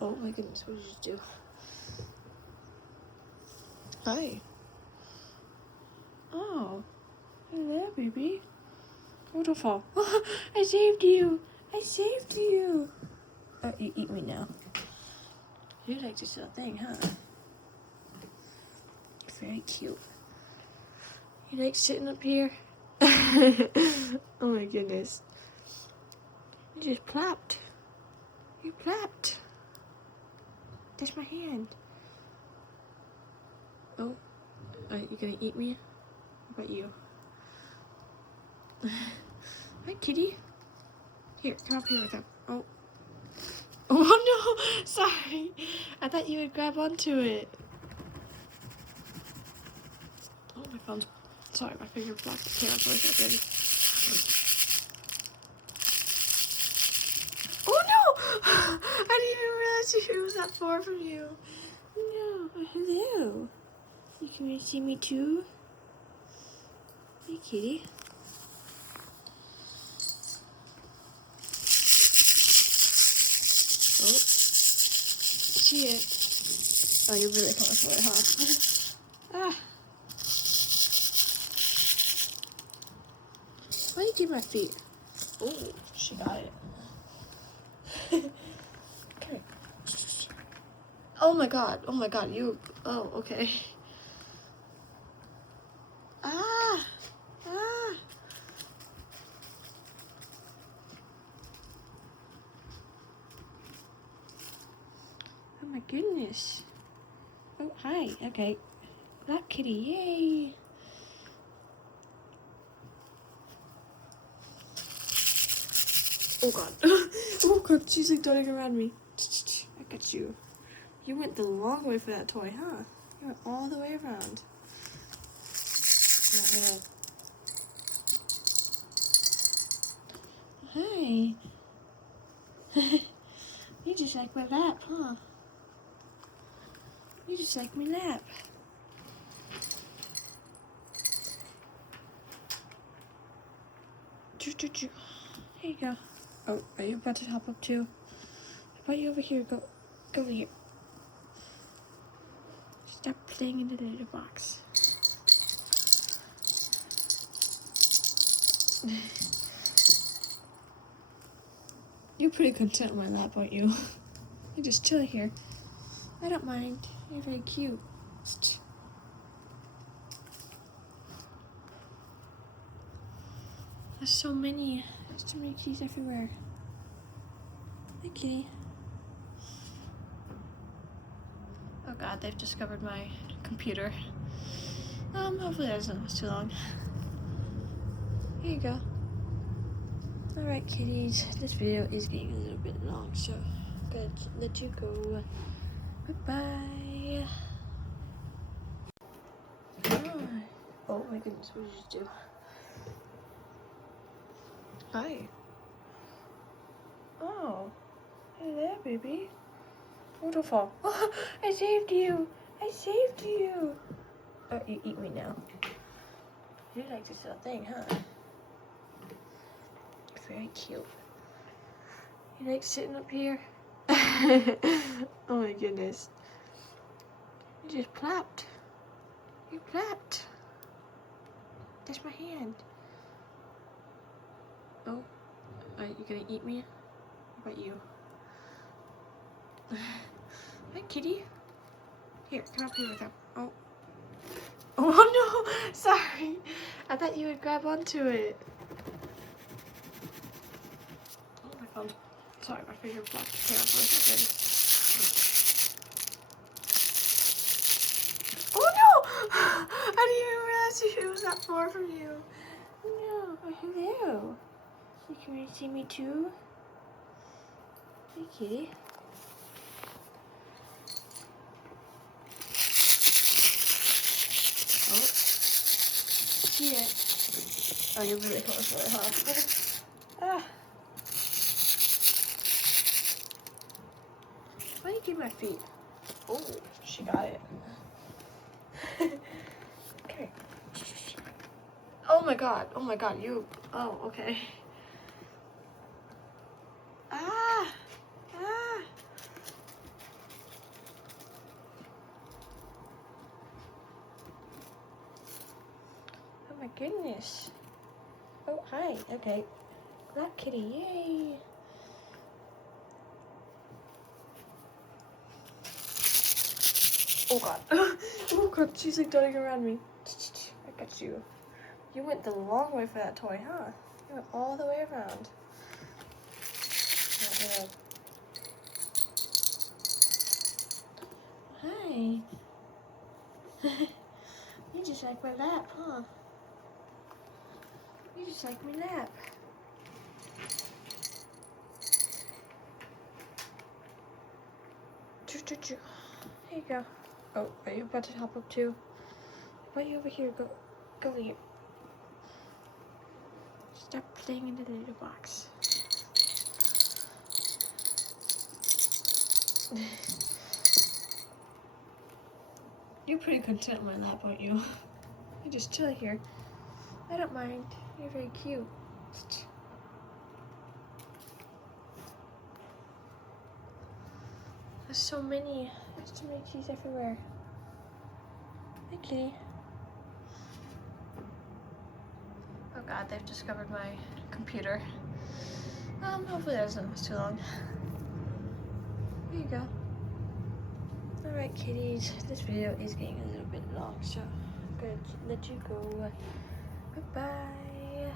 Oh my goodness, what did you do? Hi. Oh, hello, baby. Oh, don't fall. I saved you. I saved you. Oh, you eat me now. You like this little thing, huh? Very cute. You like sitting up here? Oh my goodness. You just plopped. You plopped. That's my hand. Oh, are you gonna eat me? How about you? Hi, kitty. Here, come up here with him. Oh. Oh no! Sorry. I thought you would grab onto it. Oh, my phone's... Sorry, my finger blocked the camera for a second. Oh no! I didn't even realize it was that far from you. No. Hello. You can see me too? Hey, kitty. Oh. See it. Oh, you're really coming for it, huh? Ah. Why do you keep my feet? Oh, she got it. Come here. Oh my god, you... Oh, okay. Ah! Ah! Oh my goodness. Oh, hi. Okay. Black kitty, yay! Oh god. Oh god, she's like darting around me. I got you. You went the long way for that toy, huh? You went all the way around. Hi. You just like my lap, huh? You just like my lap. Here you go. Oh, are you about to hop up too? How about you over here? Go over here. Stop playing in the litter box. You're pretty content on my lap, aren't you? You just chill here. I don't mind. You're very cute. There's so many keys everywhere. Hi, kitty. Oh god, they've discovered my computer. Hopefully that doesn't last too long. Here you go. Alright, kitties. This video is getting a little bit long, so I'm gonna let you go. Goodbye. Oh my goodness, what did you do? Hi. Oh, hello, baby. Oh, don't fall. Oh, I saved you. I saved you. Oh, you eat me now. You like this little thing, huh? Very cute. You like sitting up here? Oh my goodness. You just plopped. You plopped. That's my hand. Oh, are you gonna eat me? How about you? Hi, kitty. Here, come up here with him. Oh. Oh no! Sorry. I thought you would grab onto it. Oh, my phone. Sorry, my finger blocked the camera for a second. Oh no! I didn't even realize it was that far from you. No. Hello. You can see me too? Hey, kitty. Oh. See it. Oh, you're really close for it, huh? Ah. Why do you keep my feet? Oh, she got it. Come here. Oh my god, you... Oh, okay. Ah! Ah! goodness. Oh, hi. Okay. That kitty, yay. Oh god. Oh god, she's like darting around me. I got you. You went the long way for that toy, huh? You went all the way around. Hi. You just like my lap, huh? You just like my lap. Here you go. Oh, are you about to hop up too? Why are you over here? Go over here. Stop playing in the little box. You're pretty content in my lap, aren't you? You just chill here. I don't mind. You're very cute. There's so many. There's too many cheese everywhere. Hi, kitty. Oh god, they've discovered my computer. Hopefully that doesn't last too long. Here you go. Alright, kitties. This video is getting a little bit long, so I'm gonna let you go. Bye-bye.